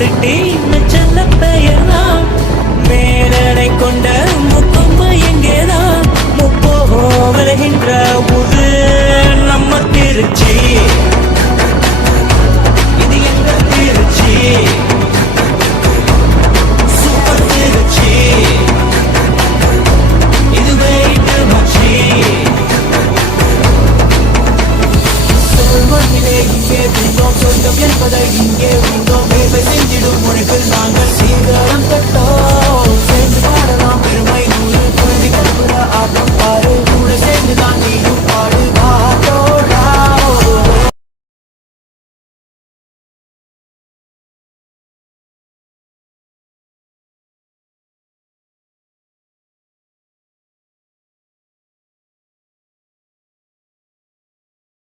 city செல்ல பெயர்தான் மேலனை கொண்ட முக்கொம்பு எங்கேதான் முப்போகோ வருகின்ற ஊரு நம்ம திருச்சி இது எங்க திருச்சி சூப்பர் திருச்சி இது வெயிட்டு மச்சி சொல்வதிலே இங்கே உண்டோம் சொந்தம் என்பதை இங்கே உண்டோம் வேலை செஞ்சிடும் உழைப்பில் நாங்கள் சீக்கிரம் தட்டோம் சேர்ந்து பாடலாம் பெருமை நூறு குழந்தை கற்புற ஆட்டம் பாரு கூட சேர்ந்துதான்